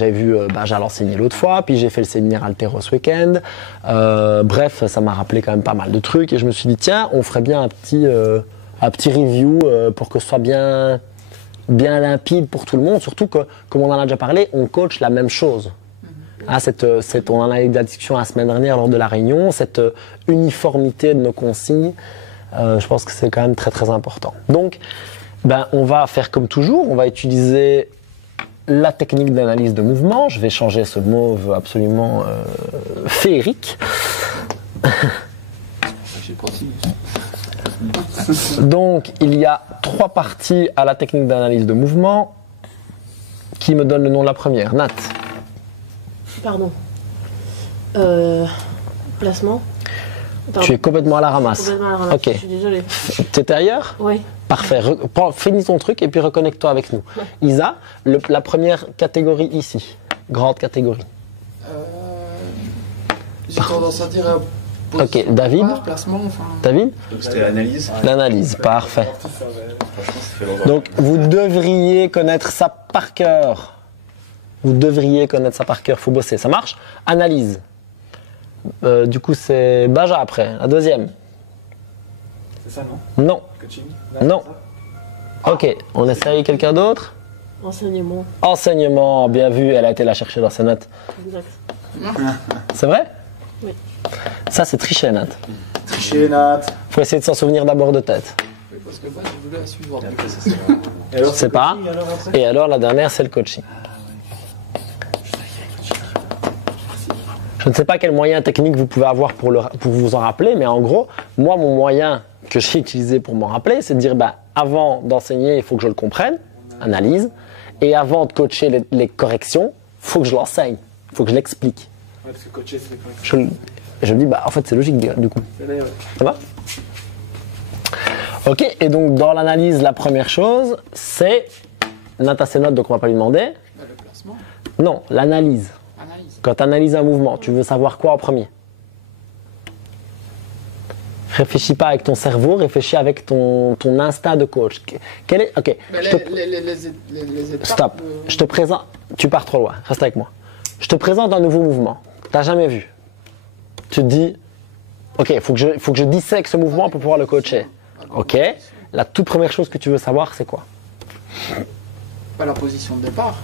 j'avais vu Benja l'enseigner l'autre fois, puis j'ai fait le séminaire Altero ce week-end. Bref, ça m'a rappelé quand même pas mal de trucs et je me suis dit tiens, on ferait bien un petit review pour que ce soit bien limpide pour tout le monde, surtout que, comme on en a déjà parlé, on coach la même chose. On en a eu de la discussion la semaine dernière lors de la réunion, cette uniformité de nos consignes, je pense que c'est quand même très très important. Donc, on va faire comme toujours, on va utiliser la technique d'analyse de mouvement. Je vais changer ce mauve absolument féerique. Donc, il y a 3 parties à la technique d'analyse de mouvement. Qui me donne le nom de la première? Nat. Pardon. Placement. Pardon. Tu es complètement à la ramasse. Complètement à la ramasse. Ok. Je suis désolée. Tu étais ailleurs? Oui. Parfait. Finis ton truc et puis reconnecte-toi avec nous. Ouais. Isa, la première catégorie ici. Grande catégorie. J'ai tendance à dire Ok, David. Placement, enfin. David? Donc c'était l'analyse. L'analyse, parfait. Franchement, ça fait longtemps. Donc, vous devriez connaître ça par cœur. Vous devriez connaître ça par cœur. Faut bosser. Ça marche? Analyse. Du coup, c'est Benja après. La deuxième. C'est ça, non? Non. Coaching? Non. Ok, on essaye quelqu'un d'autre? Enseignement. Enseignement, bien vu, elle a été la chercher dans ses notes. Exact. C'est vrai? Oui. Ça, c'est tricher, Nat. Tricher, Nat. Faut essayer de s'en souvenir d'abord de tête. Oui, parce que moi, je voulais la suivre. Et après, ça, c'est Et alors, C'est pas. coaching, alors, après Et alors, la dernière, c'est le coaching. Je ne sais pas quel moyen technique vous pouvez avoir pour vous en rappeler, mais en gros, moi, mon moyen que j'ai utilisé pour m'en rappeler, c'est de dire, avant d'enseigner, il faut que je le comprenne, analyse, et avant de coacher les corrections, il faut que je l'enseigne, il faut que je l'explique. Ouais, parce que coacher, c'est les corrections. Je me dis, en fait, c'est logique du coup. C'est vrai, ouais. Ça va? Ok, et donc dans l'analyse, la première chose, c'est Nat a ses notes, donc on va pas lui demander. Le placement. Non, l'analyse. Analyse. Quand tu analyses un mouvement, tu veux savoir quoi en premier? Réfléchis pas avec ton cerveau, réfléchis avec ton instinct de coach. Ok, Mais je te- les étapes. stop. Je te présente. Tu pars trop loin, reste avec moi. Je te présente un nouveau mouvement. Tu n'as jamais vu. Tu te dis, ok, il faut que je dissèque ce mouvement pour pouvoir le coacher. Ok, la toute première chose que tu veux savoir, c'est quoi? Pas la position de départ.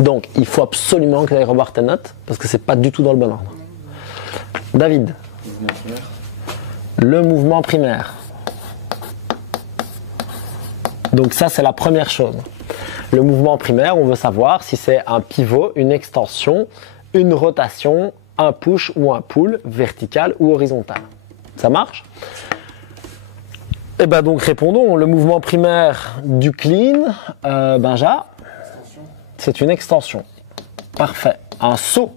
Donc, il faut absolument que tu ailles revoir tes notes parce que c'est pas du tout dans le bon ordre. David, mouvement primaire. le mouvement primaire. Donc ça, c'est la première chose. Le mouvement primaire, on veut savoir si c'est un pivot, une extension, une rotation, un push ou un pull, vertical ou horizontal. Ça marche? Et donc répondons. Le mouvement primaire du clean, Benja, c'est une extension. Parfait. Un saut.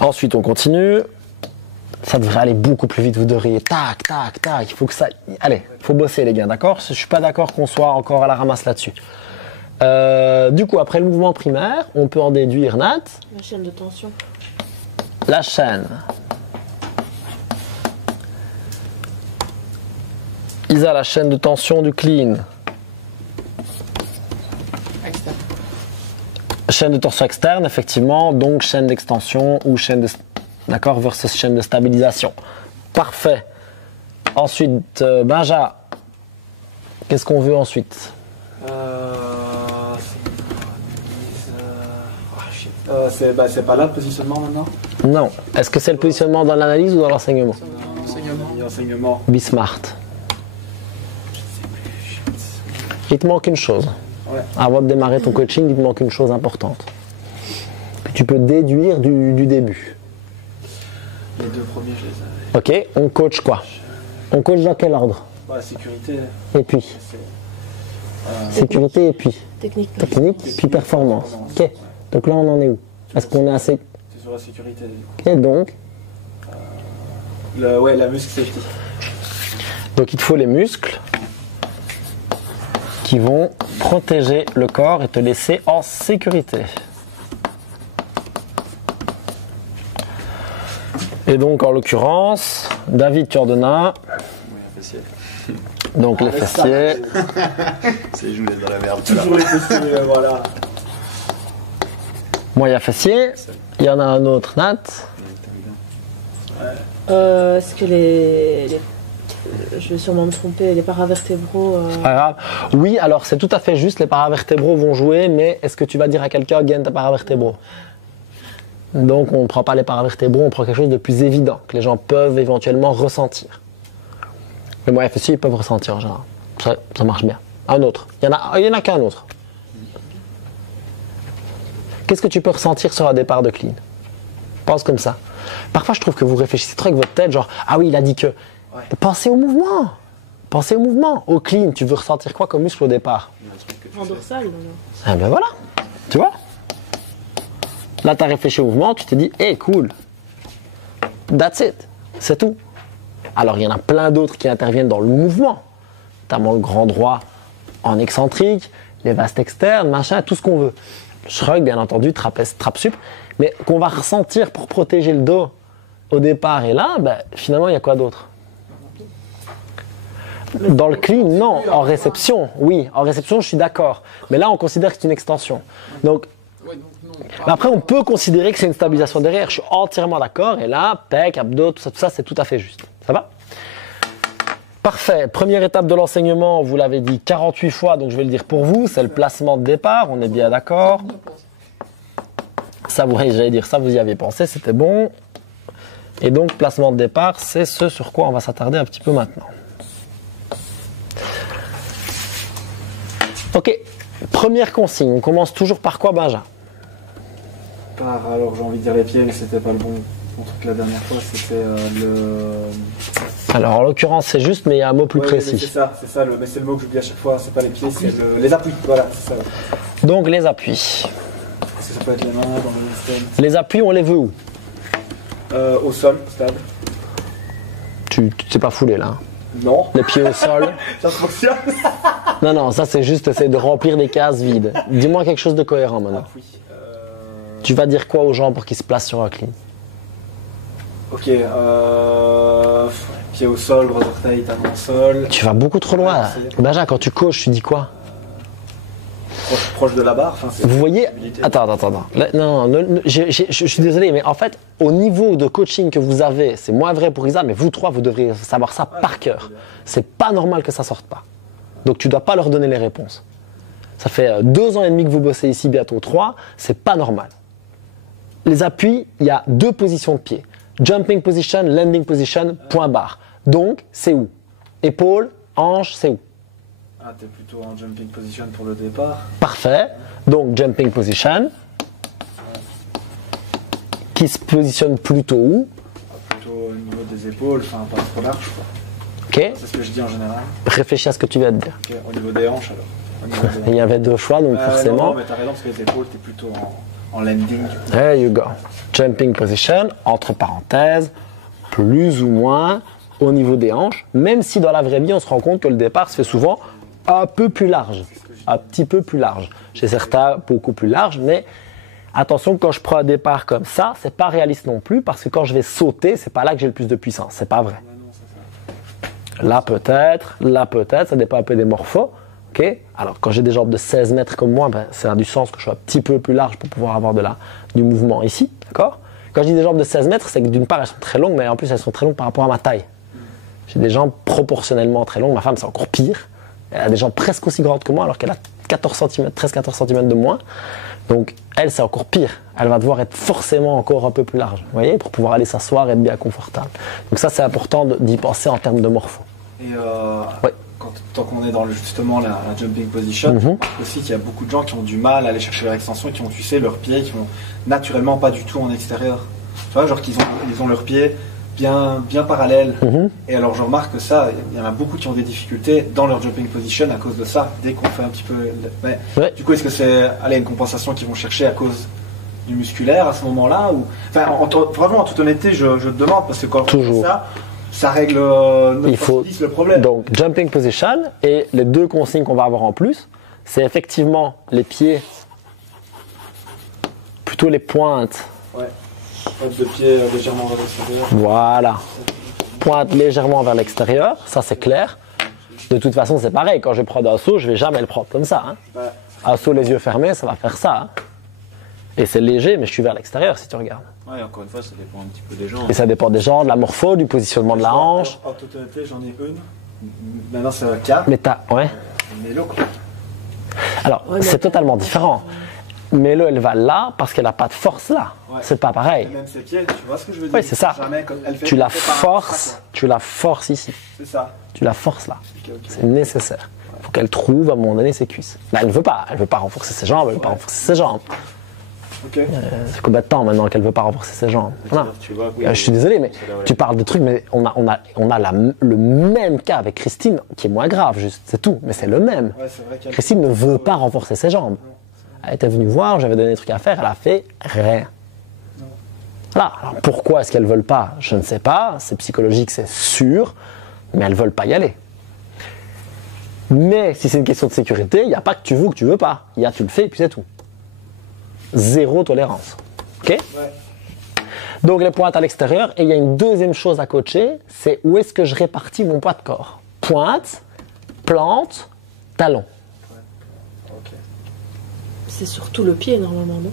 Ensuite, on continue. Ça devrait aller beaucoup plus vite, vous devriez. Tac, tac, tac. Il faut que ça. Allez, il faut bosser, les gars, d'accord? Je suis pas d'accord qu'on soit encore à la ramasse là-dessus. Du coup, après le mouvement primaire, on peut en déduire, Nat, La chaîne de tension. la chaîne. Isa, la chaîne de tension du clean. Externe. Chaîne de torsion externe, effectivement, donc chaîne d'extension ou chaîne de. D'accord, versus chaîne de stabilisation. Parfait. Ensuite, Benja, qu'est-ce qu'on veut ensuite? C'est pas là le positionnement maintenant? Non. Est-ce que c'est le positionnement dans l'analyse ou dans l'enseignement? Enseignement. Et enseignement. Be smart. Il te manque une chose. Ouais. Avant de démarrer ton coaching, il te manque une chose importante. Que tu peux déduire du début. Les deux premiers, je les avais. Ok, on coach quoi? On coach dans quel ordre? Bah, sécurité. Et puis sécurité et puis Technique. technique, puis performance. Ok, donc là on en est où? Est-ce qu'on est assez. C'est sur la sécurité. Ok, donc La muscle safety. il te faut les muscles qui vont protéger le corps et te laisser en sécurité. Et donc en l'occurrence, David Turdena, Oui, un fessier. donc les fessiers. C'est je vous laisse dans la merde. Toujours les fessiers, voilà. Moyen fessier. Il y en a un autre, Nat. Est-ce que je vais sûrement me tromper, les paravertébraux. Pas grave. Oui, alors c'est tout à fait juste, les paravertébraux vont jouer, mais est-ce que tu vas dire à quelqu'un gagne ta paravertébraux? Donc on ne prend pas les paravertébraux, on prend quelque chose de plus évident, que les gens peuvent éventuellement ressentir. Les moyens fessiers, ils peuvent ressentir en général. Ça marche bien. Un autre. Il y en a qu'un autre. Qu'est-ce que tu peux ressentir sur un départ de clean? Pense comme ça. Parfois, je trouve que vous réfléchissez trop avec votre tête, genre, ah oui, il a dit que. Ouais. Pensez au mouvement. Pensez au mouvement. Au clean, tu veux ressentir quoi comme muscle au départ? En dorsal, non. Ah ben voilà. Tu vois? Là, tu as réfléchi au mouvement, tu t'es dit, hey, cool. That's it. C'est tout. Alors, il y en a plein d'autres qui interviennent dans le mouvement, notamment le grand droit en excentrique, les vastes externes, machin, tout ce qu'on veut. Shrug, bien entendu, trapèze, trap sup, mais qu'on va ressentir pour protéger le dos au départ. Et là, ben, finalement, il y a quoi d'autre? Dans le clean, non. En réception, oui. En réception, je suis d'accord. Mais là, on considère que c'est une extension. Donc, Ouais, donc non. mais après, on peut considérer que c'est une stabilisation derrière. Je suis entièrement d'accord. Et là, pec, abdos, tout ça, c'est tout à fait juste. Ça va? Parfait. Première étape de l'enseignement, vous l'avez dit 48 fois, donc je vais le dire pour vous, c'est le placement de départ. On est bien d'accord. Ça, j'allais dire ça, vous y avez pensé, c'était bon. Et donc, placement de départ, c'est ce sur quoi on va s'attarder un petit peu maintenant. Ok. Première consigne. On commence toujours par quoi, Benjamin? Alors j'ai envie de dire les pieds, mais c'était pas le bon truc la dernière fois, c'était le. Alors, en l'occurrence, c'est juste, mais il y a un mot plus Ouais, précis. C'est ça, mais c'est le mot que j'oublie à chaque fois, c'est pas les pieds, c'est les appuis, voilà, c'est ça. Donc, les appuis. Est-ce que ça peut être les mains dans le système? Les appuis, on les veut où? Au sol, stable. Tu t'es pas foulé, là. Hein. Non. Les pieds au sol. Ça fonctionne. Non, ça, c'est juste essayer de remplir des cases vides. Dis-moi quelque chose de cohérent, maintenant. Oui. Tu vas dire quoi aux gens pour qu'ils se placent sur un clean? Ok, pied au sol, gros orteil, talon au sol. Tu vas beaucoup trop loin. Ouais, c'est- Benjamin, quand tu coaches, tu dis quoi? Proche de la barre. Enfin, c'est Vous voyez? stabilité. Attends. Là, non, je suis désolé, mais en fait, au niveau de coaching que vous avez, c'est moins vrai pour Isa, mais vous trois, vous devriez savoir ça par cœur. C'est pas normal que ça sorte pas. Donc tu dois pas leur donner les réponses. Ça fait 2 ans et demi que vous bossez ici, bientôt 3, c'est pas normal. Les appuis, il y a 2 positions de pied. Jumping position, landing position, point barre. Donc, c'est où? Épaule, hanche, c'est où? Ah, t'es plutôt en jumping position pour le départ. Parfait. Donc, jumping position. Qui se positionne plutôt où? Plutôt au niveau des épaules, enfin pas trop large quoi. Ok. C'est ce que je dis en général. Réfléchis à ce que tu viens de dire. Ok, au niveau des hanches alors. Au niveau des Il y avait 2 choix, donc forcément. Non, mais t'as raison parce que les épaules, t'es plutôt en landing. There you go. Jumping position, entre parenthèses, plus ou moins au niveau des hanches, même si dans la vraie vie, on se rend compte que le départ se fait souvent un peu plus large, un petit peu plus large. Chez certains, beaucoup plus large, mais attention, quand je prends un départ comme ça, c'est pas réaliste non plus, parce que quand je vais sauter, c'est pas là que j'ai le plus de puissance, c'est pas vrai. Là peut-être, ça dépend un peu des morphos. Okay. Alors quand j'ai des jambes de 16 mètres comme moi, ben, ça a du sens que je sois un petit peu plus large pour pouvoir avoir du mouvement ici. D'accord. Quand je dis des jambes de 16 mètres, c'est que d'une part elles sont très longues, mais en plus elles sont très longues par rapport à ma taille. J'ai des jambes proportionnellement très longues, ma femme c'est encore pire. Elle a des jambes presque aussi grandes que moi alors qu'elle a 13-14 cm de moins. Donc elle c'est encore pire, elle va devoir être forcément encore un peu plus large, vous voyez, pour pouvoir aller s'asseoir et être bien confortable. Donc ça c'est important d'y penser en termes de morpho. Et Ouais. tant qu'on est dans justement la jumping position, on remarque aussi qu'il y a beaucoup de gens qui ont du mal à aller chercher leur extension et qui ont, tu sais, leurs pieds qui vont naturellement pas du tout en extérieur. Tu vois, genre qu'ils ont leurs pieds bien parallèles. Et alors je remarque que ça, il y en a beaucoup qui ont des difficultés dans leur jumping position à cause de ça, dès qu'on fait un petit peu... Mais, Ouais. Du coup, est-ce que c'est une compensation qu'ils vont chercher à cause du musculaire à ce moment-là ou... Enfin, vraiment, en toute honnêteté, je te demande, parce que quand on Toujours. fait ça règle Il faut 9 le problème. donc jumping position et les 2 consignes qu'on va avoir en plus, c'est effectivement les pieds, plutôt les pointes. Ouais. Pointe de pied légèrement vers l'extérieur. Voilà. Pointe légèrement vers l'extérieur, ça c'est clair. De toute façon, c'est pareil. Quand je prends un saut, je vais jamais le prendre comme ça. Hein. Ouais. Un saut les yeux fermés, ça va faire ça. Hein. Et c'est léger, mais je suis vers l'extérieur si tu regardes. Ouais, encore une fois, ça dépend un petit peu des gens. Et ça dépend des gens, de la morpho, du positionnement de la hanche. En totalité, j'en ai une. Maintenant, c'est un 4. Mais t'as. Ouais. Mais là, quoi. Alors, Ouais, mais c'est totalement différent. Mais là, elle va là parce qu'elle n'a pas de force là. Ouais. C'est pas pareil. Et même ses pieds, tu vois ce que je veux dire? Oui, c'est ça. Jamais comme elle fait Tu la fait par un forces, bras, tu la forces ici. quoi. C'est ça. Tu la forces là. Ok, ok. C'est nécessaire. Il faut qu'elle trouve à un moment donné ses cuisses. Là, elle ne veut pas. Elle veut pas renforcer ses jambes. Elle veut pas renforcer ses jambes. Ok. C'est combien de temps maintenant qu'elle veut pas renforcer ses jambes? Voilà. Tu vois, oui, Je suis désolé, mais c'est là, ouais. tu parles de trucs, mais on a le même cas avec Christine, qui est moins grave, juste, c'est tout, mais c'est le même. Ouais, c'est vrai qu'elle. Christine ne veut pas renforcer ses jambes. Elle était venue voir, j'avais donné des trucs à faire, elle a fait rien. Voilà. Alors pourquoi est-ce qu'elles ne veulent pas? Je ne sais pas, c'est psychologique, c'est sûr, mais elles ne veulent pas y aller. Mais si c'est une question de sécurité, il n'y a pas que tu veux ou que tu veux pas. Il y a tu le fais et puis c'est tout. Zéro tolérance. Ok? Ouais. Donc les pointes à l'extérieur, et il y a une deuxième chose à coacher, c'est où est-ce que je répartis mon poids de corps. Pointe, plante, talon. Ok. C'est surtout le pied normalement, non?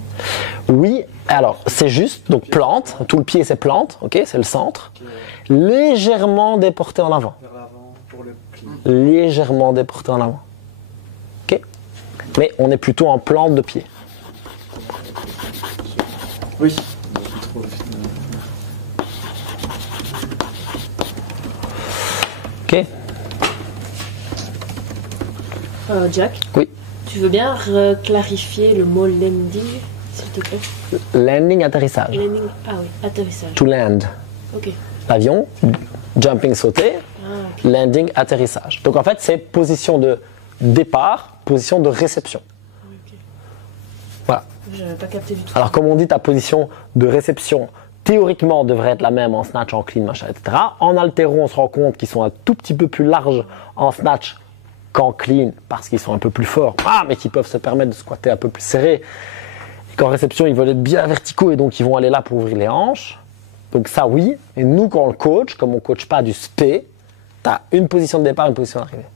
Oui, alors c'est juste, donc plante, tout le pied c'est plante, ok, c'est le centre. Ok. Légèrement déporté en avant. Vers l'avant pour le pli. Légèrement déporté en avant. Ok? Mais on est plutôt en plante de pied. Oui. Ok? Jack, Oui. tu veux bien clarifier le mot landing, s'il te plaît? Landing, atterrissage. Landing, ah oui, atterrissage. To land. Ok. L'avion, jumping, sauter. Ah, ok. Landing, atterrissage. Donc en fait, c'est position de départ, position de réception. Ok. Voilà. J'avais pas capté du tout. Alors comme on dit, ta position de réception, théoriquement, devrait être la même en snatch, en clean, machin, etc. En haltéro, on se rend compte qu'ils sont un tout petit peu plus larges en snatch qu'en clean, parce qu'ils sont un peu plus forts, mais qu'ils peuvent se permettre de squatter un peu plus serré. Et qu'en réception, ils veulent être bien verticaux et donc ils vont aller là pour ouvrir les hanches. Donc ça, oui. Et nous, quand on le coach, comme on ne coach pas du spé, tu as une position de départ, une position d'arrivée.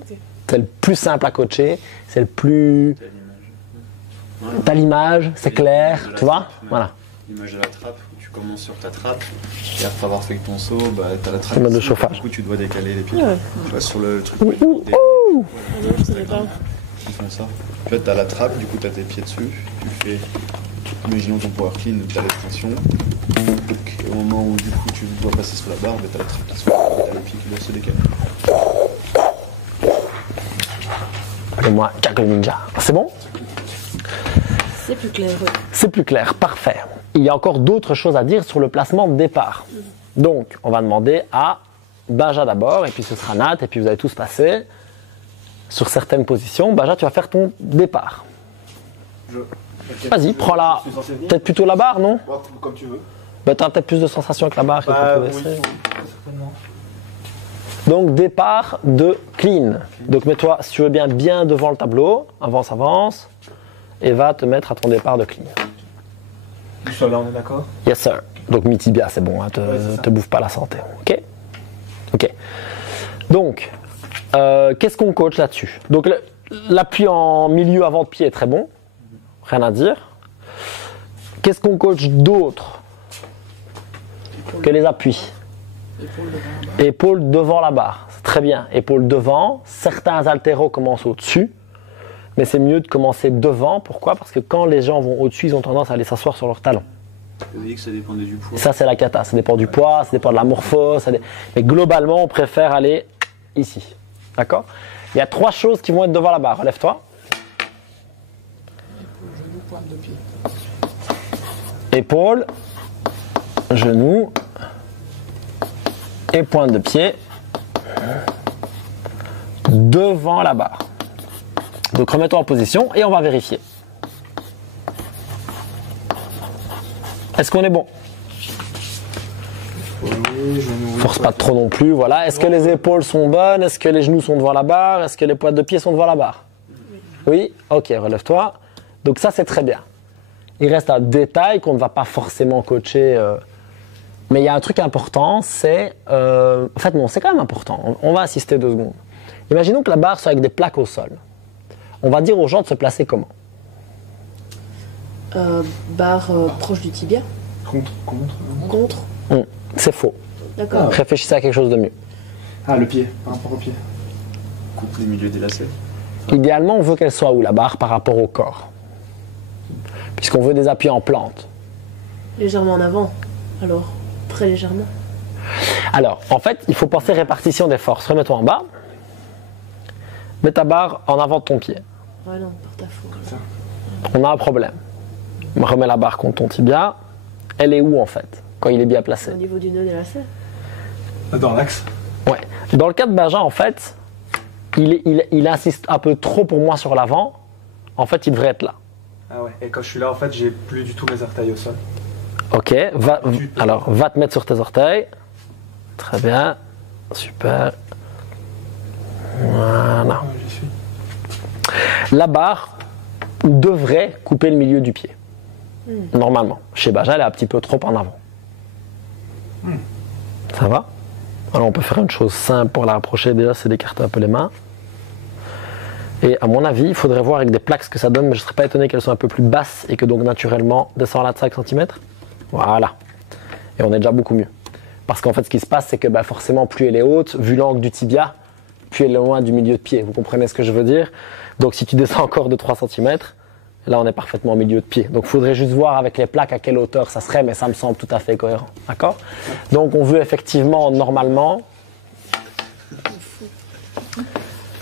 Ok. C'est le plus simple à coacher, c'est le plus... T'as l'image, c'est clair, tu vois? Voilà. L'image de la trappe, où tu commences sur ta trappe, et après avoir fait ton saut, bah, t'as la trappe. C'est le mode de ici, chauffage. Du coup, tu dois décaler les pieds. Ouais. Tu vois, sur le truc. Ouh, ouh, des- ouh. Ah non, je savais pas. Ils font ça. En fait, t'as la trappe, du coup, t'as tes pieds dessus. Tu fais, imaginons ton power clean, t'as l'extension. Donc, au moment où, du coup, tu dois passer sous la barre, bah, t'as la trappe qui se fait, t'as les pieds qui doivent se décaler. Appelez-moi Jack le Ninja. C'est bon? C'est plus clair, ouais. C'est plus clair, parfait. Il y a encore d'autres choses à dire sur le placement de départ. Donc, on va demander à Baja d'abord, et puis ce sera Nat, et puis vous allez tous passer sur certaines positions. Baja, tu vas faire ton départ. Vas-y, prends-la. Je suis censé venir. Peut-être plutôt la barre, non? Ouais, comme tu veux. Bah, tu as peut-être plus de sensations avec la barre que Bah, le oui, progressé. certainement. Donc, départ de clean. Donc, mets-toi, si tu veux bien, bien devant le tableau. Avance, avance. Et va te mettre à ton départ de clean. Du sol, là, on est d'accord? Yes, sir. Donc, mi-tibia, c'est bon, hein, Ouais, c'est ça. te bouffe pas la santé. OK? OK. Donc, qu'est-ce qu'on coach là-dessus? Donc, l'appui en milieu avant de pied est très bon. Rien à dire. Qu'est-ce qu'on coach d'autre que les appuis? Épaule devant la barre. Épaule devant la barre. C'est très bien. Épaule devant. Certains haltéros commencent au-dessus. Mais c'est mieux de commencer devant. Pourquoi? Parce que quand les gens vont au-dessus, ils ont tendance à aller s'asseoir sur leurs talons. Vous avez dit que ça dépendait du poids. Et ça, c'est la cata. Ça dépend du poids, ça dépend de la morpho. Mais globalement, on préfère aller ici. D'accord? Il y a 3 choses qui vont être devant la barre. Relève-toi. Épaule, genou, pointe de pied. Épaule, genou et pointe de pied devant la barre. Donc remets-toi en position et on va vérifier. Est-ce qu'on est bon? Oui, genou. Force pas trop non plus, voilà. Est-ce que les épaules sont bonnes? Est-ce que les genoux sont devant la barre? Est-ce que les pointes de pied sont devant la barre? Oui? Ok, relève-toi. Donc ça, c'est très bien. Il reste un détail qu'on ne va pas forcément coacher. Mais il y a un truc important, c'est... en fait, non, c'est quand même important. On va assister 2 secondes. Imaginons que la barre soit avec des plaques au sol. On va dire aux gens de se placer comment? Barre proche du tibia. Contre. C'est faux. D'accord. Réfléchissez à quelque chose de mieux. Ah, le pied, par rapport au pied. Coupe les milieux des lacets. Idéalement, on veut qu'elle soit où la barre par rapport au corps? Puisqu'on veut des appuis en plante. Légèrement en avant. Alors, très légèrement. Alors, en fait, il faut penser répartition des forces. Remets-toi en bas. Mets ta barre en avant de ton pied. Ouais, non, porte-à-faux. Comme ça. On a un problème. Remets la barre contre ton tibia. Elle est où en fait, quand il est bien placé? Au niveau du nœud des lacets. Dans l'axe. Ouais. Dans le cas de Benjamin, en fait, il insiste un peu trop pour moi sur l'avant. En fait, il devrait être là. Ah ouais, et quand je suis là, en fait, j'ai plus du tout mes orteils au sol. Ok, alors va te mettre sur tes orteils. Très bien, super. Voilà. J'y suis. La barre devrait couper le milieu du pied. Normalement. Chez Benjamin, elle est un petit peu trop en avant. Ça va? Alors on peut faire une chose simple pour la rapprocher. Déjà, c'est d'écarter un peu les mains. Et à mon avis, il faudrait voir avec des plaques ce que ça donne, mais je ne serais pas étonné qu'elles soient un peu plus basses et que donc naturellement descend là de 5 cm. Voilà. Et on est déjà beaucoup mieux. Parce qu'en fait, ce qui se passe, c'est que forcément, plus elle est haute, vu l'angle du tibia, plus elle est loin du milieu de pied. Vous comprenez ce que je veux dire? Donc si tu descends encore de 3 cm, là on est parfaitement au milieu de pied. Donc il faudrait juste voir avec les plaques à quelle hauteur ça serait, mais ça me semble tout à fait cohérent. D'accord? Donc on veut effectivement, normalement,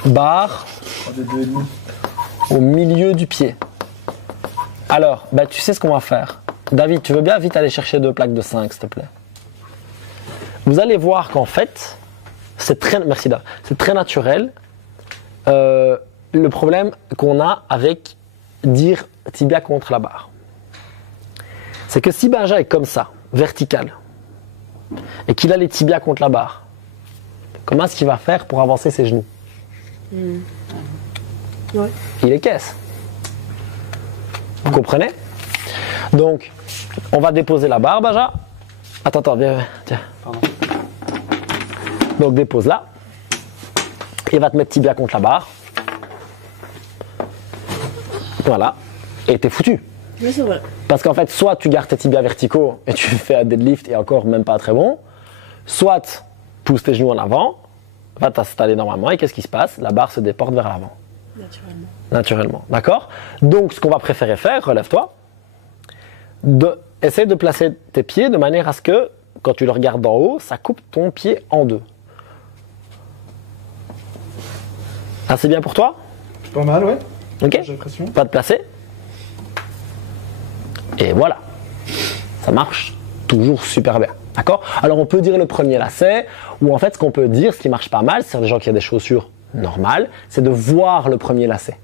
barre au milieu du pied. Alors, tu sais ce qu'on va faire. David, tu veux bien vite aller chercher 2 plaques de 5, s'il te plaît? Vous allez voir qu'en fait, c'est très, merci David, c'est très naturel. Le problème qu'on a avec dire tibia contre la barre, c'est que si Benjamin est comme ça, vertical, et qu'il a les tibias contre la barre, comment est-ce qu'il va faire pour avancer ses genoux? Ouais. Il est caisse. Vous comprenez? Donc, on va déposer la barre, Benjamin. Attends, viens, tiens. Pardon. Donc, dépose là. Et va te mettre tibia contre la barre. Voilà. Et t'es foutu. Oui, c'est vrai. Parce qu'en fait, soit tu gardes tes tibias verticaux et tu fais un deadlift et encore même pas très bon, soit pousse tes genoux en avant, va t'installer normalement et qu'est-ce qui se passe? La barre se déporte vers l'avant. Naturellement. D'accord? Donc, ce qu'on va préférer faire, relève-toi, essaye de placer tes pieds de manière à ce que, quand tu le regardes d'en haut, ça coupe ton pied en deux. Ah, c'est bien pour toi? Pas mal, ouais. Ok? J'ai l'impression. Pas de placer. Et voilà. Ça marche toujours super bien. D'accord? Alors, on peut dire le premier lacet, ou en fait, ce qu'on peut dire, ce qui marche pas mal, c'est des gens qui ont des chaussures normales, c'est de voir le premier lacet.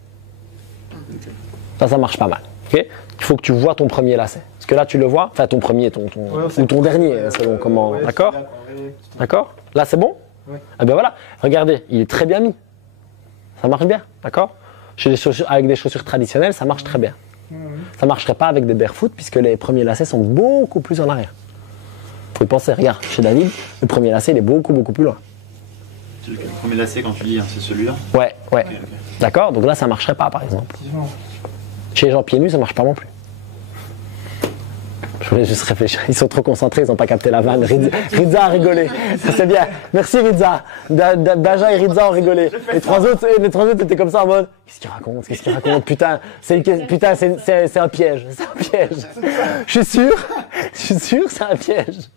Ça marche pas mal. Okay? Il faut que tu vois ton premier lacet. Parce que là, tu le vois, enfin ton premier, ou ton dernier, selon comment. Ouais, d'accord? D'accord? Là, c'est bon? Ouais. Eh bien voilà, regardez, il est très bien mis. Ça marche bien, d'accord? Avec des chaussures traditionnelles, ça marche très bien. Ça ne marcherait pas avec des barefoot, puisque les premiers lacets sont beaucoup plus en arrière. Faut y penser, regarde, chez David, le premier lacet, il est beaucoup plus loin. Le premier lacet, quand tu dis, c'est celui-là? Ouais. Ok. D'accord? Donc là, ça ne marcherait pas, par exemple. Chez les gens pieds nus, ça ne marche pas non plus. Je voulais juste réfléchir. Ils sont trop concentrés, ils n'ont pas capté la vanne. Rizza a rigolé. Ça, c'est bien. Merci, Rizza. Daja et Rizza ont rigolé. Les trois autres étaient comme ça en mode qu'est-ce qu'il raconte? Putain, c'est un piège. C'est un piège. Je suis sûr, c'est un piège.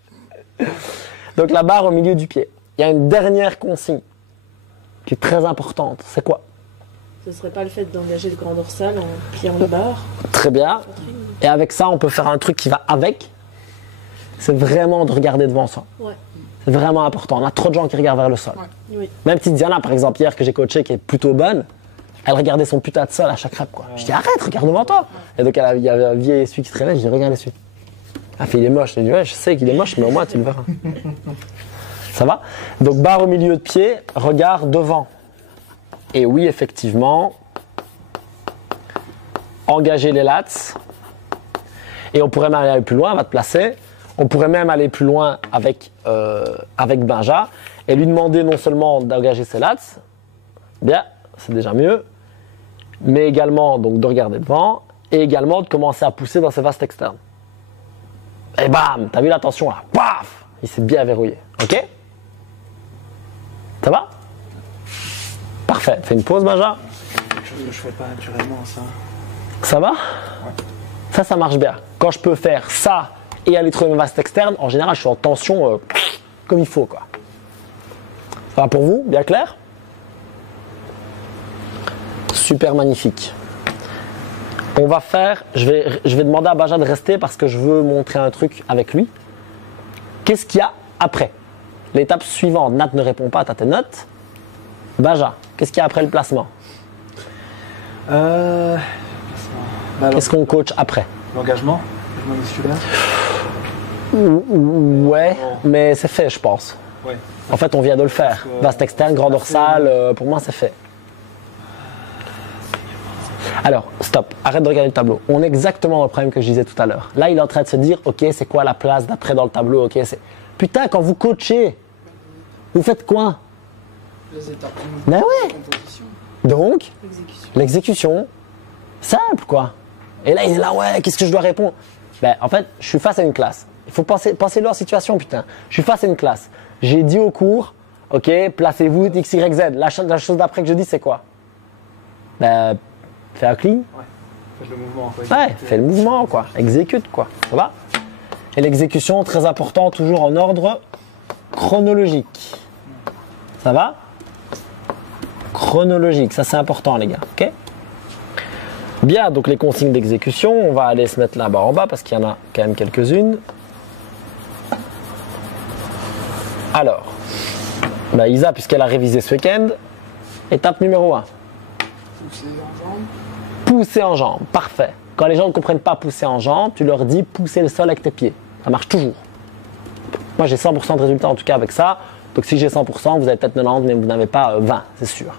Donc la barre au milieu du pied. Il y a une dernière consigne qui est très importante. C'est quoi? Ce serait pas le fait d'engager le grand dorsal en pliant les barres. Très bien. Et avec ça, on peut faire un truc qui va avec. C'est vraiment de regarder devant soi. Ouais. C'est vraiment important. On a trop de gens qui regardent vers le sol. Ouais. Oui. Même petite Diana, par exemple, hier que j'ai coaché, qui est plutôt bonne, elle regardait son putain de sol à chaque rep. Quoi. Je dis arrête, regarde devant toi. Et donc il y avait un vieil essuie qui se traînait, je dis regarde l'essuie. Elle fait il est moche. Je dis ouais, je sais qu'il est moche, mais au moins tu le verras. Ça va? Donc barre au milieu de pied, regard devant. Et oui, effectivement, engager les lats. Et on pourrait même aller plus loin, on va te placer. On pourrait même aller plus loin avec Benja et lui demander non seulement d'engager ses lats, bien, c'est déjà mieux, mais également donc, de regarder devant et également de commencer à pousser dans ses vastes externes. Et bam, t'as vu la tension là, paf, il s'est bien verrouillé. Ok? Ça va? Parfait. Fais une pause, Benja. Quelque chose que je fais pas naturellement, ça. Ça va? Ça marche bien. Quand je peux faire ça et aller trouver mes vastes externes, en général, je suis en tension comme il faut, quoi. Ça va pour vous? Bien clair? Super magnifique. On va faire, je vais demander à Benja de rester parce que je veux montrer un truc avec lui. Qu'est-ce qu'il y a après? L'étape suivante, Nat ne répond pas à tes notes. Benja, qu'est-ce qu'il y a après le placement? Qu'est-ce qu'on coach après? L'engagement musculaire. Ouais, mais c'est fait, je pense. Ouais. En fait, on vient de le faire. Vaste externe, grand dorsal, pour moi, c'est fait. Alors, stop, arrête de regarder le tableau. On est exactement dans le problème que je disais tout à l'heure. Là, il est en train de se dire, ok, c'est quoi la place d'après dans le tableau? Ok, c'est... Putain, quand vous coachez, vous faites quoi? Les étapes. Ben ouais. Composition. Donc, Exécution. l'exécution, simple quoi. Et là, il est là, ouais, qu'est-ce que je dois répondre? Ben, en fait, je suis face à une classe. Il faut penser leur situation, putain. Je suis face à une classe. J'ai dit au cours, ok, placez-vous X, Y, Z. La chose d'après que je dis, c'est quoi? Ben, fais un clean. Faites le mouvement. Quoi. Ouais, fais le mouvement, quoi. Exécute, quoi. Ça va? Et l'exécution, très important, toujours en ordre chronologique. Ça va? Chronologique, ça c'est important, les gars. Ok? Bien, donc les consignes d'exécution, on va aller se mettre là-bas en bas parce qu'il y en a quand même quelques-unes. Alors, bah Isa, puisqu'elle a révisé ce week-end, étape numéro 1. Pousser en jambe. Pousser en jambe, parfait. Quand les gens ne comprennent pas pousser en jambe, tu leur dis pousser le sol avec tes pieds. Ça marche toujours. Moi, j'ai 100% de résultats en tout cas avec ça. Donc si j'ai 100%, vous avez peut-être 90, mais vous n'avez pas 20, c'est sûr.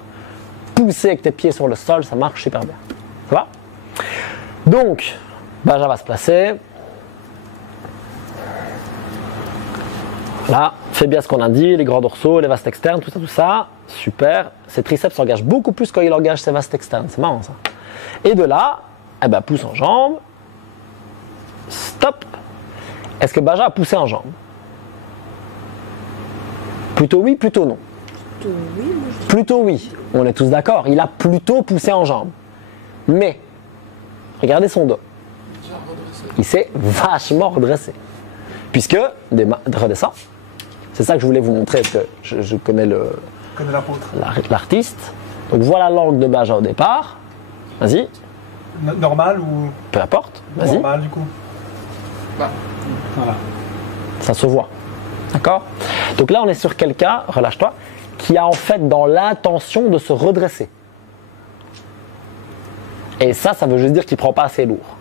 Pousser avec tes pieds sur le sol, ça marche super bien. Ça va? Donc, Benja va se placer. Là, fais bien ce qu'on a dit, les grands dorsaux, les vastes externes, tout ça. Super. Ses triceps s'engagent beaucoup plus quand il engage ses vastes externes. C'est marrant ça. Et de là, eh ben, pousse en jambe. Stop. Est-ce que Benja a poussé en jambe? Plutôt oui, plutôt non. Plutôt oui, moi je dis. Plutôt oui. On est tous d'accord. Il a plutôt poussé en jambe. Mais, regardez son dos. Déjà redresser. Il s'est vachement redressé. Puisque, redescend. C'est ça que je voulais vous montrer, parce que je connais Connais l'apôtre. l'artiste. Donc voilà l'angle de Benja au départ. Vas-y, Normal ou peu importe. Vas-y, normal du coup? Bah, Voilà. ça se voit. D'accord? Donc là, on est sur quelqu'un, relâche-toi, qui a en fait dans l'intention de se redresser. Et ça veut juste dire qu'il ne prend pas assez lourd.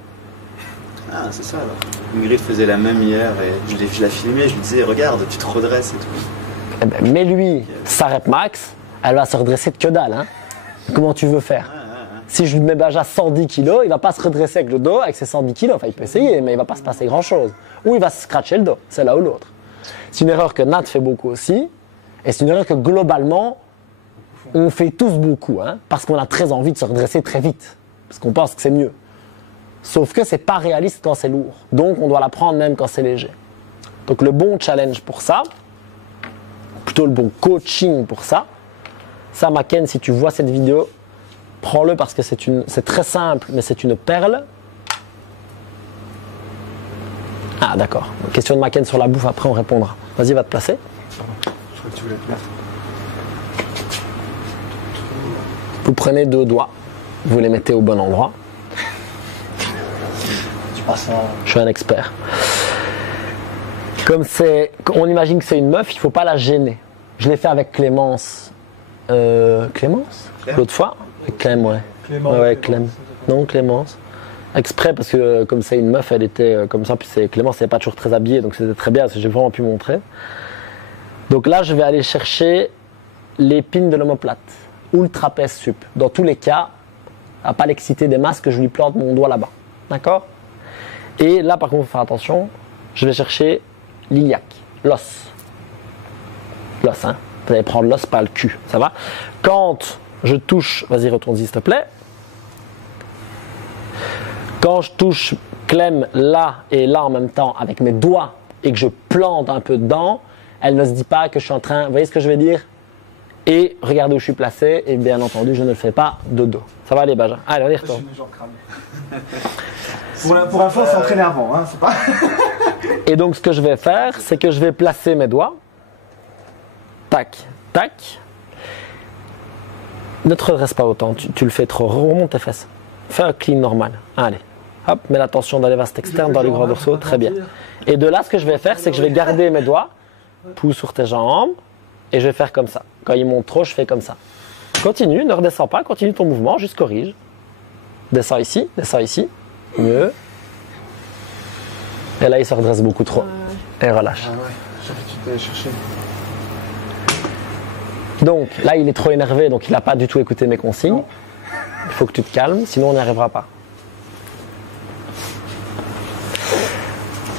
Ah, c'est ça alors. Ingrid faisait la même hier et je la filmais, je lui disais regarde, tu te redresses et tout. Eh ben, mais lui, sa rep max, elle va se redresser de que dalle. Hein. Comment tu veux faire? Si je lui mets Benja 110 kg, il va pas se redresser avec le dos, avec ses 110 kg. Enfin, il peut essayer, mais il va pas se passer grand-chose. Ou il va se scratcher le dos, c'est là ou l'autre. C'est une erreur que Nat fait beaucoup aussi. Et c'est une erreur que globalement, on fait tous beaucoup. Hein, parce qu'on a très envie de se redresser très vite. Parce qu'on pense que c'est mieux. Sauf que c'est pas réaliste quand c'est lourd. Donc, on doit la prendre même quand c'est léger. Donc, le bon challenge pour ça, plutôt le bon coaching pour ça, ça, Maken, si tu vois cette vidéo, prends-le parce que c'est très simple, mais c'est une perle. Ah, d'accord. Question de Maken sur la bouffe, après on répondra. Vas-y, va te placer. Je crois que tu voulais te mettre. Vous prenez 2 doigts, vous les mettez au bon endroit. Tu passes en... Je suis un expert. Comme on imagine que c'est une meuf, il ne faut pas la gêner. Je l'ai fait avec Clémence. Clémence? L'autre fois? Avec Clem, ouais. Clément. Ouais, Clem. Non, Clémence. Exprès, parce que comme c'est une meuf, elle était comme ça, puis Clémence n'est pas toujours très habillée, donc c'était très bien, parce que j'ai vraiment pu montrer. Donc là, je vais aller chercher l'épine de l'omoplate, ou le trapèze sup. Dans tous les cas, à pas l'exciter des masses, que je lui plante mon doigt là-bas. D'accord? Et là, par contre, il faut faire attention, je vais chercher l'iliaque, l'os. L'os, hein. Vous allez prendre l'os, pas le cul, ça va? Quand je touche, vas-y, retourne-y s'il te plaît. Quand je touche clem là et là en même temps avec mes doigts et que je plante un peu dedans, elle ne se dit pas que je suis en train, vous voyez ce que je veux dire? Et regardez où je suis placé, et bien entendu, je ne le fais pas de dos. Ça va aller, Benjamin? Allez, on y retourne. Pour info, on s'est entraîné avant, hein, c'est pas. Et donc, ce que je vais faire, c'est que je vais placer mes doigts. Tac, tac. Ne te redresse pas autant, tu le fais trop. Remonte tes fesses. Fais un clean normal. Allez. Hop, mets l'attention dans les vastes externes, dans les grands dorsaux. Très bien. Et de là, ce que je vais faire, c'est que je vais garder mes doigts, pouce sur tes jambes, et je vais faire comme ça. Quand ils montent trop, je fais comme ça. Continue, ne redescends pas, continue ton mouvement, juste corrige. Descends ici, mieux. Et là, il se redresse beaucoup trop. Et relâche. Ah ouais, j'avais dû t'aller chercher. Donc, là, il est trop énervé, donc il n'a pas du tout écouté mes consignes. Il faut que tu te calmes, sinon on n'y arrivera pas.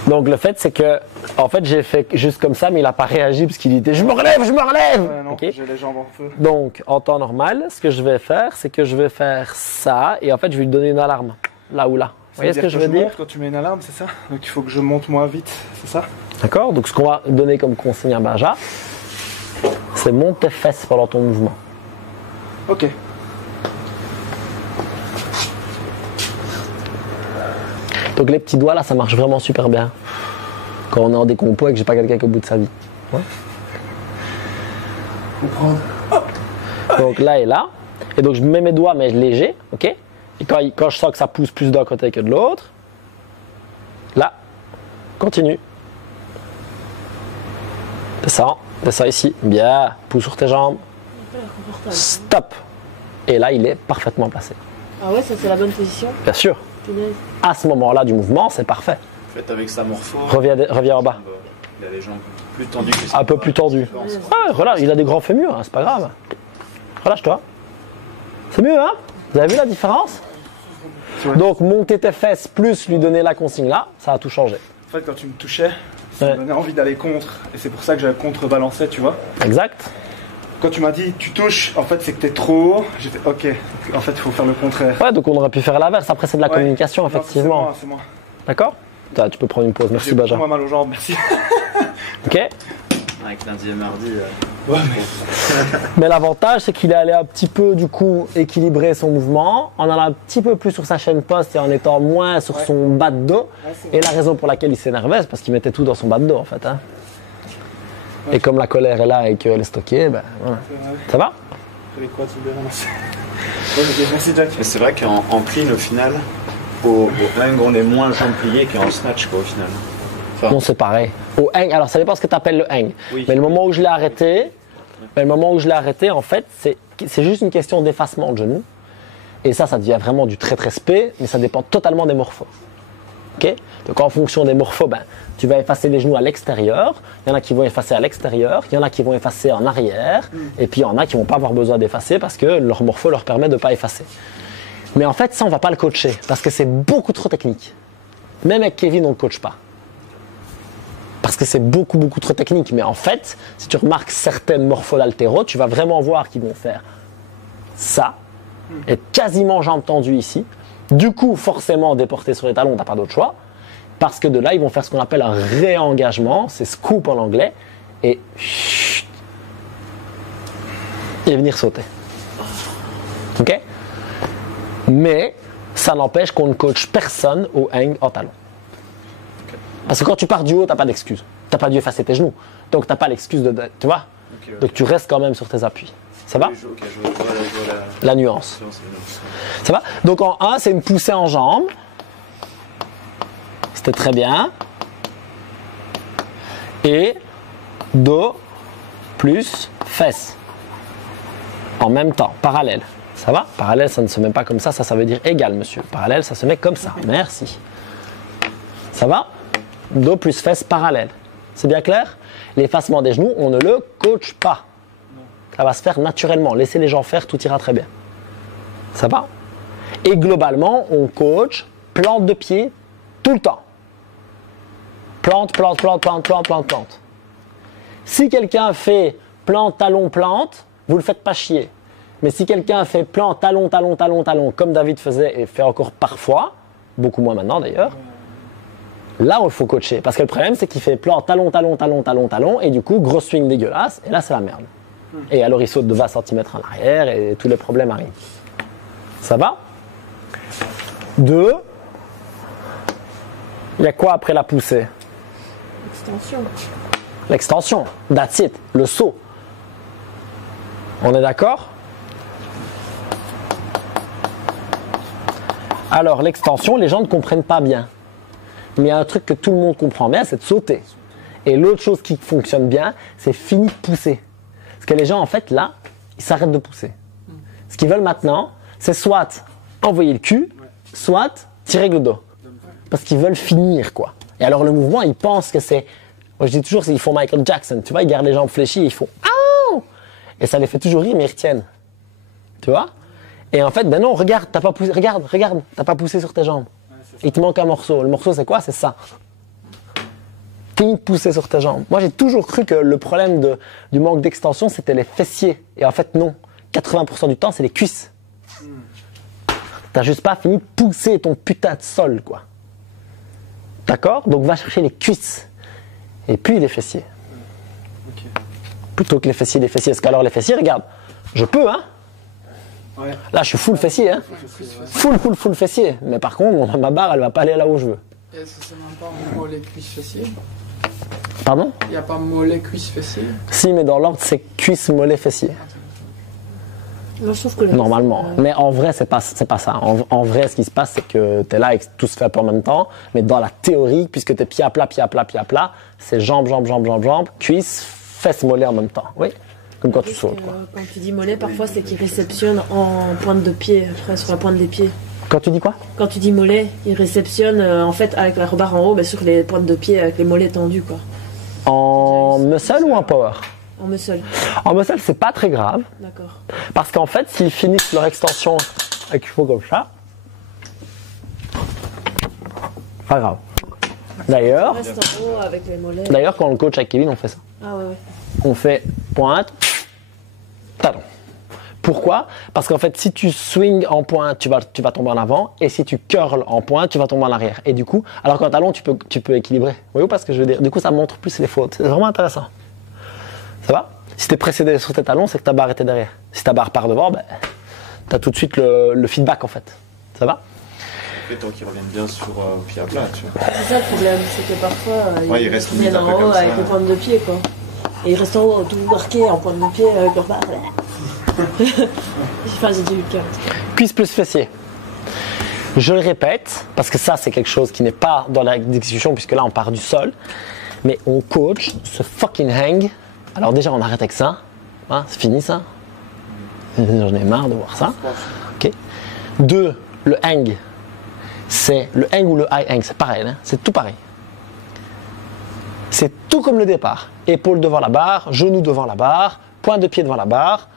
Donc, le fait, c'est que, en fait, j'ai fait juste comme ça, mais il n'a pas réagi parce qu'il dit « Je me relève !» Ouais, non, Okay. j'ai les jambes en feu. Donc, en temps normal, ce que je vais faire, c'est que je vais faire ça, et en fait, je vais lui donner une alarme, là ou là. Vous voyez ce que je veux dire? Quand tu mets une alarme, c'est ça? Donc il faut que je monte moins vite, c'est ça? D'accord? Donc, ce qu'on va donner comme consigne à Benja, c'est monte tes fesses pendant ton mouvement. Ok. Donc, les petits doigts, là, ça marche vraiment super bien. Quand on est en décompo et que j'ai pas quelqu'un qui est au bout de sa vie. Ouais. Comprendre. Donc, là et là. Et donc, je mets mes doigts, mais léger, ok? Et quand je sens que ça pousse plus d'un côté que de l'autre, là, continue. Descends ici, bien, pousse sur tes jambes, stop. Et là, il est parfaitement placé. Ah ouais, ça c'est la bonne position. Bien sûr, Punaise. à ce moment-là du mouvement, c'est parfait. En fait, avec sa morpho, Reviens en bas. il a les jambes plus tendues que ça. Un peu plus tendu. Ah, relâche, il a des grands fémurs, hein, c'est pas grave. Relâche-toi. C'est mieux, hein? Vous avez vu la différence? Donc, monter tes fesses plus lui donner la consigne là, ça a tout changé. En fait, quand tu me touchais, ça me donnait envie d'aller contre. Et c'est pour ça que j'avais contrebalancé, tu vois. Exact. Quand tu m'as dit tu touches, en fait, c'est que t'es trop haut. J'ai fait ok. En fait, il faut faire le contraire. Ouais, donc on aurait pu faire l'inverse. Après, c'est de la Ouais. communication, Non, effectivement. C'est moi. D'accord? Tu peux prendre une pause. Merci, J'ai beaucoup Benjamin. moins mal aux jambes, merci. Ok? Avec lundi et mardi. Mais l'avantage, c'est qu'il est allé un petit peu, du coup, équilibrer son mouvement, en allant un petit peu plus sur sa chaîne poste et en étant moins sur son bas de dos. Et la raison pour laquelle il s'énervait, c'est parce qu'il mettait tout dans son bas de dos, en fait. Hein. Et comme la colère est là et qu'elle est stockée, ben voilà. Ça va? Les quads sont bien ramassés. Ok, merci Jack. Mais c'est vrai qu'en clean, au final, au hang, on est moins jambes pliées qu'en snatch, quoi, au final. Enfin, Non, c'est pareil. Au hang, alors ça dépend ce que tu appelles le hang. Oui. Mais le moment où je l'ai arrêté, en fait, c'est juste une question d'effacement de genou. Et ça devient vraiment du très spé, mais ça dépend totalement des morphos. Ok? Donc en fonction des morphos, ben, tu vas effacer les genoux à l'extérieur. Il y en a qui vont effacer à l'extérieur, il y en a qui vont effacer en arrière, et puis il y en a qui vont pas avoir besoin d'effacer parce que leur morpho leur permet de pas effacer. Mais en fait, ça, on va pas le coacher parce que c'est beaucoup trop technique. Même avec Kevin, on le coach pas. Parce que c'est beaucoup trop technique. Mais en fait, si tu remarques certaines morphos d'haltéro, tu vas vraiment voir qu'ils vont faire ça, et quasiment jambes tendues ici. Du coup, forcément, déporté sur les talons, t'as pas d'autre choix. Parce que de là, ils vont faire ce qu'on appelle un réengagement, c'est scoop en anglais, et chut, et venir sauter. Ok? Mais ça n'empêche qu'on ne coach personne au hang en talon. Parce que quand tu pars du haut, t'as pas d'excuse. T'as pas dû effacer tes genoux. Donc t'as pas l'excuse de. Tu vois? ok, ouais. Donc tu restes quand même sur tes appuis. Ça va? Ok, je vois La nuance. la nuance. Ça va? Donc en 1, c'est une poussée en jambe. C'était très bien. Et dos plus fesses. En même temps, parallèle. Ça va? Parallèle, ça ne se met pas comme ça veut dire égal, monsieur. Parallèle, ça se met comme ça. Merci. Ça va? Dos plus fesses parallèle. C'est bien clair? L'effacement des genoux, on ne le coach pas. Ça va se faire naturellement. Laissez les gens faire, tout ira très bien. Ça va? Et globalement, on coach plante de pied tout le temps. Plante. Si quelqu'un fait plante, talon, plante, vous ne le faites pas chier. Mais si quelqu'un fait plante, talon, comme David faisait et fait encore parfois, beaucoup moins maintenant d'ailleurs. Là, il faut coacher. Parce que le problème, c'est qu'il fait plan talon, talon, talon, talon, talon, et du coup, gros swing dégueulasse, et là, c'est la merde. Et alors, il saute de 20 cm en arrière, et tous les problèmes arrivent. Ça va? 2. Il y a quoi après la poussée? Extension. L'extension. That's it. Le saut. On est d'accord? Alors, l'extension, les gens ne comprennent pas bien. Mais il y a un truc que tout le monde comprend bien, c'est de sauter. Et l'autre chose qui fonctionne bien, c'est fini de pousser. Parce que les gens, en fait, là, ils s'arrêtent de pousser. Ce qu'ils veulent maintenant, c'est soit envoyer le cul, soit tirer avec le dos. Parce qu'ils veulent finir, quoi. Et alors, le mouvement, ils pensent que c'est... Moi, je dis toujours, ils font Michael Jackson. Tu vois, ils gardent les jambes fléchies et ils font « Aouh !» Et ça les fait toujours rire, mais ils retiennent. Tu vois? Et en fait, ben non, regarde, t'as pas poussé, regarde, t'as pas poussé sur tes jambes. Il te manque un morceau. Le morceau, c'est quoi? C'est ça. Finis de pousser sur tes jambes. Moi, j'ai toujours cru que le problème du manque d'extension, c'était les fessiers. Et en fait, non. 80% du temps, c'est les cuisses. T'as juste pas fini de pousser ton putain de sol, quoi. D'accord? Donc, va chercher les cuisses. Et puis les fessiers. Ok. Plutôt que les fessiers. Parce qu'alors, les fessiers, regarde. Je peux, hein? Ouais. Là, je suis full fessier, hein? Full fessier. Mais par contre, ma barre, elle va pas aller là où je veux. Et c'est même pas mollet, cuisse, fessier. Pardon? Il n'y a pas mollet, cuisse, fessier. Si, mais dans l'ordre, c'est cuisse, mollet, fessier. Moi, je trouve que Normalement. Mais en vrai, c'est pas ça. En vrai, ce qui se passe, c'est que tu es là et que tout se fait un peu en même temps. Mais dans la théorie, puisque tu es pied à plat, c'est jambes, cuisse, fesses, mollet en même temps. Oui? Comme quand tu sautes, quoi. Quand tu dis mollet, parfois, c'est qu'il réceptionne en pointe de pied, après, sur la pointe des pieds. Quand tu dis quoi? Quand tu dis mollet, il réceptionne en fait avec la barre en haut, mais sur les pointes de pied avec les mollets tendus, quoi. En muscle ou en power? En muscle. En muscle, c'est pas très grave. D'accord. Parce qu'en fait, s'ils finissent leur extension avec chevaux comme ça, pas grave. D'ailleurs, Reste en haut avec les mollets. quand on le coach avec Kevin, on fait ça. Ah ouais. On fait pointe, talon. Pourquoi? Parce qu'en fait, si tu swings en pointe, tu vas tomber en avant, et si tu curls en pointe, tu vas tomber en arrière. Et du coup, alors qu'en talon, tu peux équilibrer. Vous voyez pas ce que je veux dire? Du coup, ça montre plus les fautes. C'est vraiment intéressant. Ça va? Si tu es précédé sur tes talons, c'est que ta barre était derrière. Si ta barre part devant, ben, tu as tout de suite le feedback en fait. Ça va? Et tant qu'ils reviennent bien sur pied à plat, tu vois. C'est ça le problème, c'est que parfois, Ouais, ils ils restent viennent limite en après haut comme avec ça. les pointes de pied, quoi. Et ils restent en haut, tout marqués en pointe de pied avec leur barre. Enfin, j'ai dit le cas. Cuisse plus fessier. Je le répète, parce que ça, c'est quelque chose qui n'est pas dans l'exécution, puisque là, on part du sol. Mais on coach ce fucking hang. Alors déjà, on arrête avec ça. Hein, c'est fini, ça. J'en ai marre de voir ça. Ok. 2, le hang. C'est le hang ou le high hang, c'est pareil, hein, c'est tout pareil. C'est tout comme le départ. Épaule devant la barre, genou devant la barre, pointe de pied devant la barre,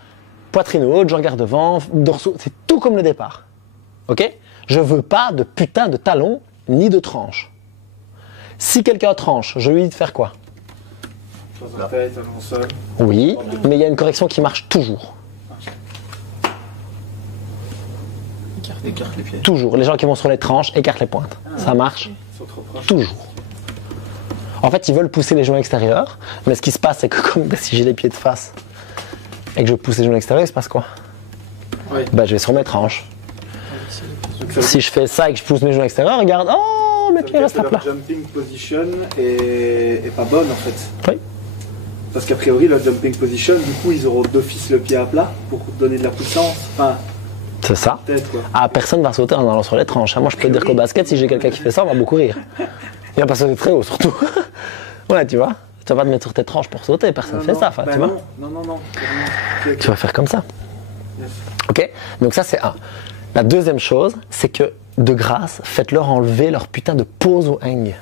poitrine haute, je regarde devant, dorsaux, c'est tout comme le départ. Ok? Je veux pas de putain de talon ni de tranche. Si quelqu'un tranche, je lui dis de faire quoi? Chose en tête, talon au sol. Oui, mais il y a une correction qui marche toujours. Écarte les pieds. Toujours. Les gens qui vont sur les tranches écartent les pointes. Ça marche Ils sont trop proches. toujours. En fait, ils veulent pousser les joints extérieurs, mais ce qui se passe, c'est que comme si j'ai les pieds de face et que je pousse les joints extérieurs, il se passe quoi? Oui. Ben, je vais sur mes tranches. Donc, ça veut Si je fais ça et que je pousse mes joints extérieurs, regarde, oh, mes pieds dire restent que à plat. leur jumping position est pas bonne en fait. Oui. Parce qu'a priori, le jumping position, du coup, ils auront d'office le pied à plat pour donner de la puissance. Enfin, C'est ça. peut-être quoi. Ah, personne va sauter en allant sur les tranches. Moi, je peux te dire qu'au basket, si j'ai quelqu'un qui fait ça, on va beaucoup rire. Il va pas sauter très haut, surtout. Ouais, tu vois. Tu vas pas te mettre sur tes tranches pour sauter, personne ne fait ça, enfin, bah tu vois. non. Ok. Tu vas faire comme ça. Yes. Ok? Donc ça, c'est un. La deuxième chose, c'est que, de grâce, faites-leur enlever leur putain de pause au hang.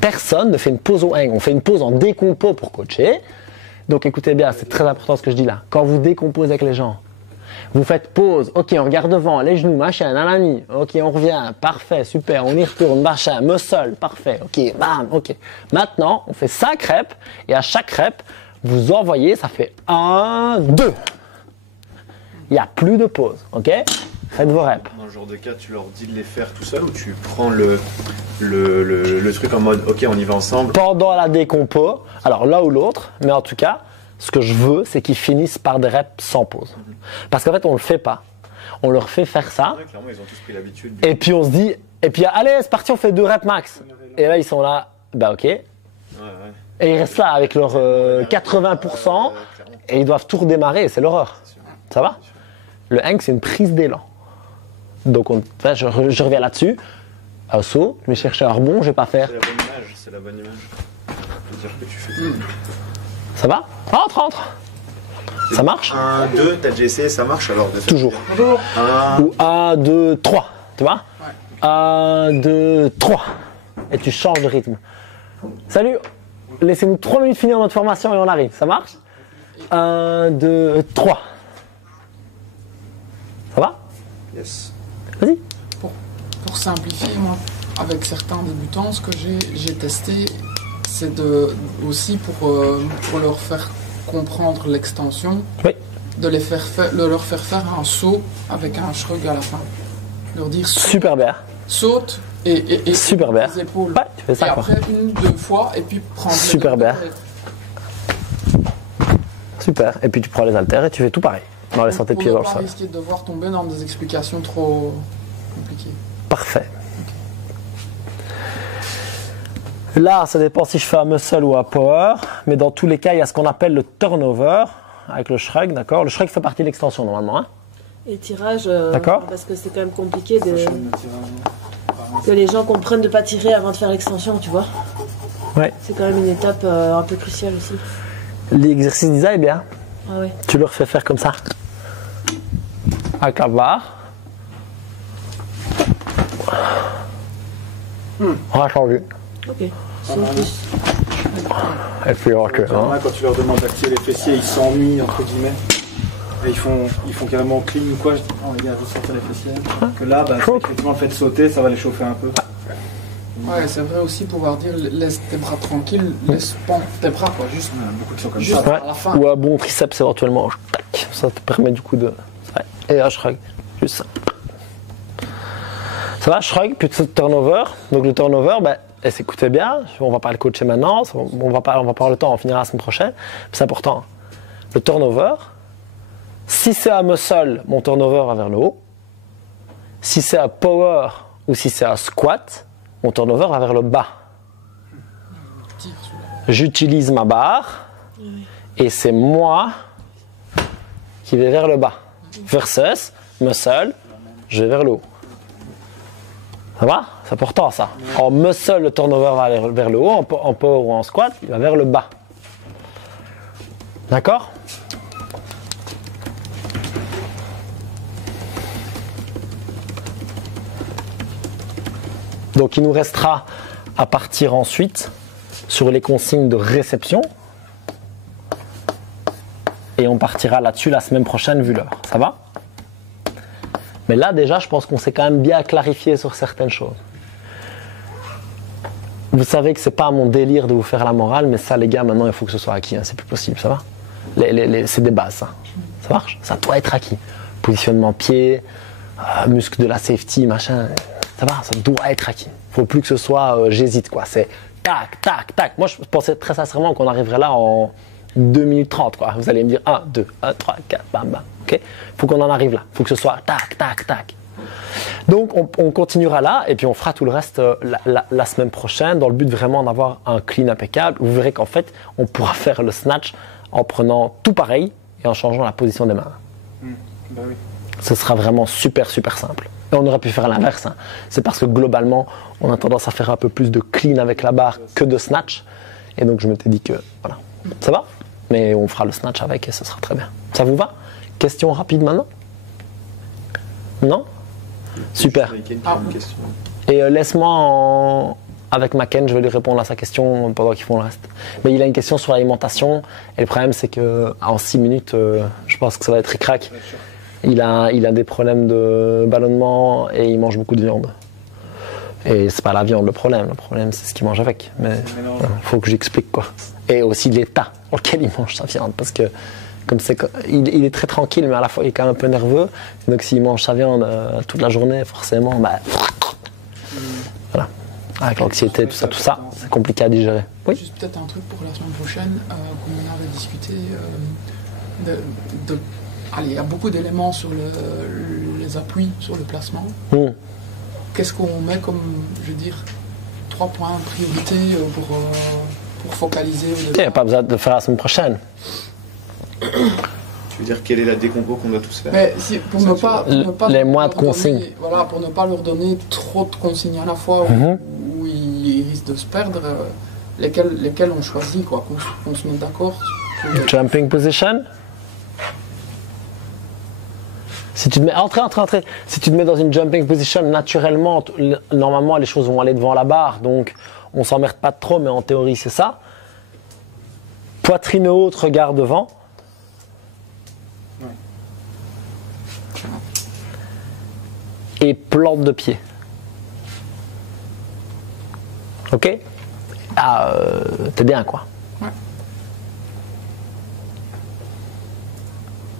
Personne ne fait une pause au hang. On fait une pause en décompo pour coacher. Donc écoutez bien, c'est très important ce que je dis là. Quand vous décomposez avec les gens, vous faites pause, ok, on regarde devant, les genoux, machin, nanani, ok, on revient, parfait, super, on y retourne, machin, muscle, parfait, ok, bam, ok. Maintenant, on fait 5 reps, et à chaque rep, vous envoyez, ça fait 1, 2. Il n'y a plus de pause, ok? faites vos reps. Dans le genre de cas, tu leur dis de les faire tout seul ou tu prends le truc en mode ok, on y va ensemble. Pendant la décompo, alors l'un ou l'autre, mais en tout cas, ce que je veux, c'est qu'ils finissent par des reps sans pause. Parce qu'en fait, on le fait pas. On leur fait faire ça, Ouais, clairement, ils ont tous pris l'habitude. et puis on se dit, et puis allez, c'est parti, on fait 2 reps max. Et là, ils sont là, bah ok. Et Ouais, ouais. ils restent là avec leur 80%, et ils doivent tout redémarrer, et c'est l'horreur. Ça va? Le hang, c'est une prise d'élan. Donc, je reviens là-dessus. Un saut, je vais chercher un rebond, je vais pas faire. C'est la bonne image, c'est la bonne image. De dire que tu fais. Ça va? Rentre. Ça marche? 1, 2, t'as déjà essayé, ça marche alors de faire. Toujours. Ou 1, 2, 3. Tu vois? 1, 2, 3. Et tu changes de rythme. Salut! Laissez-nous 3 minutes finir notre formation et on arrive. Ça marche? 1, 2, 3. Ça va? Yes. Vas-y. Pour simplifier, moi, avec certains débutants, ce que j'ai testé, c'est aussi pour leur faire comprendre l'extension, Oui. de leur faire faire un saut avec un shrug à la fin. Leur dire Super bien. saute et Super bien. les épaules. Ouais, tu fais ça et quoi. après 1 ou 2 fois, et puis prendre Super les bien. Super. Et puis tu prends les haltères et tu fais tout pareil. Dans les santé de pied dans le Pour ne pas sol. risquer de devoir tomber dans des explications trop compliquées. Parfait. Là, ça dépend si je fais un muscle ou un power, mais dans tous les cas, il y a ce qu'on appelle le turnover avec le shrug, d'accord? Le shrug fait partie de l'extension normalement, hein? Et tirage, D'accord. parce que c'est quand même compliqué que les gens comprennent de pas tirer avant de faire l'extension, tu vois. Ouais. C'est quand même une étape un peu cruciale aussi. L'exercice d'Isa est bien. Ah ouais. Tu leur fais faire comme ça. Avec la barre. On va changer. Ok. Sauf plus. Et puis ok. Enfin, là, quand tu leur demandes d'activer les fessiers, ils s'ennuient entre guillemets. Et ils font carrément clean ou quoi. Je dis non les gars, vous sortez les fessiers. Que là, bah, effectivement le fait de sauter, ça va les chauffer un peu. Ouais, c'est vrai aussi pouvoir dire laisse tes bras tranquilles, laisse pendre tes bras quoi, juste. Beaucoup de choses comme Juste ça. Ouais. à la fin. Ou un bon triceps éventuellement. Tac. Ça te permet du coup de. Ouais. Et un shrug. Juste ça. Ça va, shrug, puis turnover. Donc le turnover, ben, écoutez bien, on va pas le coacher maintenant, on va pas avoir le temps, on finira la semaine prochaine. C'est important. Le turnover, si c'est un muscle, mon turnover va vers le haut. Si c'est un power ou si c'est un squat, mon turnover va vers le bas. Tire celui-là. J'utilise ma barre et c'est moi qui vais vers le bas. Versus muscle, je vais vers le haut. Ça va? C'est important ça. En muscle, le turnover va aller vers le haut, en power ou en squat, il va vers le bas. D'accord? Donc il nous restera à partir ensuite sur les consignes de réception. Et on partira là-dessus la semaine prochaine vu l'heure. Ça va? Mais là déjà, je pense qu'on s'est quand même bien clarifié sur certaines choses. Vous savez que c'est pas mon délire de vous faire la morale, mais ça les gars, maintenant il faut que ce soit acquis. Hein. C'est plus possible, ça va? C'est des bases, ça. Ça marche? Ça doit être acquis. Positionnement pied, muscle de la safety, machin. Ça va, ça doit être acquis. Faut plus que ce soit j'hésite quoi. C'est tac, tac, tac. Moi je pensais très sincèrement qu'on arriverait là en 2 minutes 30 quoi. Vous allez me dire 1, 2, 1, 3, 4, bam, bam. Ok? Faut qu'on en arrive là. Faut que ce soit tac, tac, tac. Donc on continuera là et puis on fera tout le reste la semaine prochaine dans le but vraiment d'avoir un clean impeccable. Vous verrez qu'en fait on pourra faire le snatch en prenant tout pareil et en changeant la position des mains. Bah oui. Ce sera vraiment super super simple. Et on aurait pu faire l'inverse. Hein. C'est parce que globalement on a tendance à faire un peu plus de clean avec la barre que de snatch. Et donc je m'étais dit que voilà. Ça va? Mais on fera le snatch avec et ce sera très bien. Ça vous va? Question rapide maintenant? Non? Super. Une question. Et laisse-moi avec Maken, je vais lui répondre à sa question pendant qu'ils font le reste. Mais il a une question sur l'alimentation et le problème c'est que en 6 minutes, je pense que ça va être ric-rac. Il a des problèmes de ballonnement et il mange beaucoup de viande. Et c'est pas la viande le problème c'est ce qu'il mange avec. Mais il faut que j'explique quoi. Et aussi l'état dans lequel il mange sa viande parce que Comme il est très tranquille, mais à la fois il est quand même un peu nerveux. Donc s'il mange sa viande toute la journée, forcément, bah, voilà. Avec l'anxiété, tout ça, c'est compliqué à digérer. Oui. Juste peut-être un truc pour la semaine prochaine, comme on avait discuté, allez, il y a beaucoup d'éléments sur les appuis, sur le placement. Qu'est-ce qu'on met comme, je veux dire, 3 points de priorité pour focaliser au Il n'y a pas besoin de faire la semaine prochaine. Tu veux dire quelle est la décompo qu'on doit tous faire? Mais pour ne pas les moins de consignes. Voilà, pour ne pas leur donner trop de consignes à la fois où ils risquent de se perdre, lesquels on choisit, quoi, qu'on se mette d'accord. Jumping position. Si tu te mets entrée. Si tu te mets dans une jumping position, naturellement, normalement les choses vont aller devant la barre, donc on s'emmerde pas trop, mais en théorie c'est ça. Poitrine haute, regard devant. Et plante de pied. Ok? T'es bien, quoi. Ouais.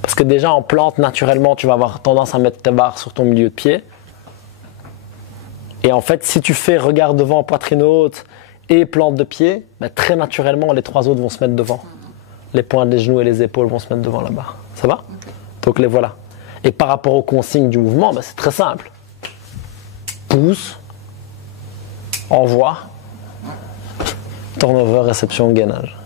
Parce que déjà en plante, naturellement, tu vas avoir tendance à mettre ta barre sur ton milieu de pied. Et en fait, si tu fais regard devant, poitrine haute et plante de pied, bah, très naturellement, les 3 autres vont se mettre devant. Les pointes des genoux et les épaules vont se mettre devant la barre. Ça va? Donc les voilà. Et par rapport aux consignes du mouvement, bah, c'est très simple. Pouce, envoi, turnover, réception, gainage.